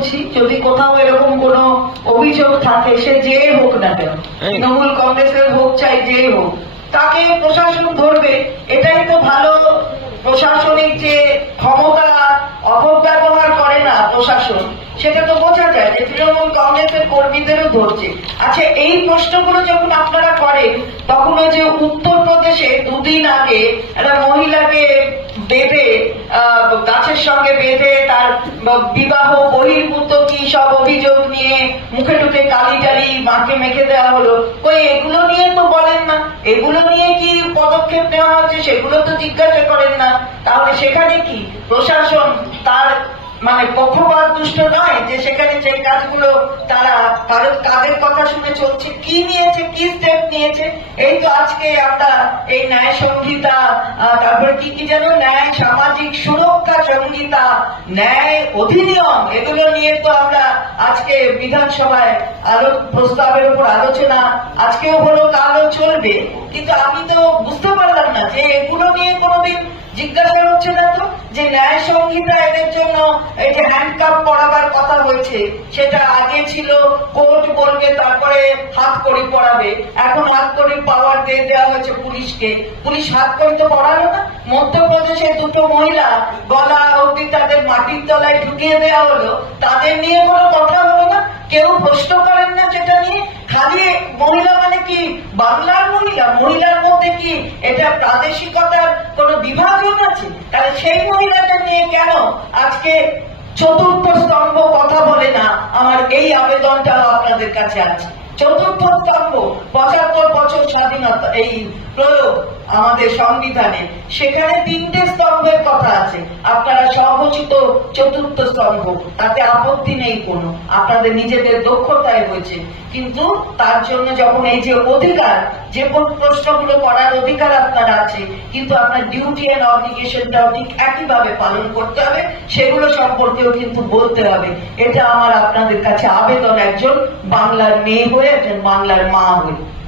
বলছি যদি কোথাও এরকম কোন অভিযোগ থাকে সে যে হোক না কেন তৃণমূল কংগ্রেসের হোক চাই যে হোক তাকে প্রশাসন ধরবে। এটাই তো ভালো প্রশাসনিক যে ক্ষমতা অপব্যবহার করে না প্রশাসন সেটা তো বোঝা যে তৃণমূল কংগ্রেসের কর্মীদেরও ধরছে। আচ্ছা এই প্রশ্নগুলো যখন আপনারা করেন, তখন ওই যে উত্তরপ্রদেশে দুদিন আগে একটা মহিলাকে বেঁধে গাছের সঙ্গে বেঁধে তার বিবাহ, বহির্ভূত কি সব অভিযোগ নিয়ে মুখে টুকে কালি টালি মাকে মেখে দেওয়া হলো, কই এগুলো নিয়ে তো বলেন না। এগুলো নিয়ে কি পদক্ষেপ নেওয়া হচ্ছে সেগুলো তো জিজ্ঞাসা করেন না। তাহলে সেখানে কি প্রশাসন তার মানে পক্ষপাত দুষ্ট নয় যে সেখানে যে কাজগুলো তারা কারও কাদের কথা শুনে চলছে, কি নিয়েছে, কি স্টেপ নিয়েছে, এই তো আজকে আমরা এই ন্যায় সংহিতা তারপরে কি কি যেন? ন্যায় সামাজিক সুরক্ষা সংহিতা, ন্যায় অধিনিয়ম, এগুলো নিয়ে তো আমরা আজকে বিধানসভায় আলো, প্রস্তাবের উপর আলোচনা, আজকেও হলো, কালও চলবে। কিন্তু আমি তো বুঝতে পারলাম না যে এগুলো নিয়ে কোনোদিন জিজ্ঞাসা হচ্ছে না তো যে ন্যায় সংহিতা এদের জন্য এই যে হ্যান্ডকাপ পরাবার কথা হয়েছে সেটা আগে ছিল, কোর্ট বলবে, তারপরে হাত কড়ি পরাবে। এখন হাত কড়ি পাওয়ার দিয়ে দেওয়া হয়েছে পুলিশকে। পুলিশ হাত কড়ি তো পড়ালো না। মধ্যপ্রদেশে দুটো মহিলা গলা অব্দি তাদের মাটির তলায় ঢুকিয়ে দেওয়া হলো। তাদের নিয়ে কোনো কথা হলো না। কেউ প্রশ্ন করেন না সেটা নিয়ে। খালি মহিলা মানে কি? বাংলার মহিলার মধ্যে কি এটা প্রাদেশিকতার কোনো বিভাজন আছে? তাহলে সেই মহিলাদের নিয়ে কেন আজকে চতুর্থ স্তম্ভ কথা বলে না আমার এই আবেদনটাও আপনাদের কাছে আছে? চতুর্থ স্তম্ভ, পঁচাত্তর বছর স্বাধীনতা, এই প্রয়োগ আমাদের সংবিধানে। সেখানে তিনটে স্তম্ভের কথা আছে। আপনারা সহচিত চতুর্থ স্তম্ভ, তাতে আপত্তি নেই কোনো। আপনাদের নিজেদের দক্ষতায় হয়েছে। কিন্তু তার জন্য যখন এই যে অধিকার, যে কোন প্রশ্নগুলো করার অধিকার আপনার আছে, কিন্তু আপনার ডিউটি এন্ড অব্লিগেশনটাও ঠিক একইভাবে পালন করতে হবে, সেগুলো সম্পর্কেও কিন্তু বলতে হবে। এটা আমার আপনাদের কাছে আবেদন একজন বাংলার মেয়ে হয়ে, একজন বাংলার মা হয়ে।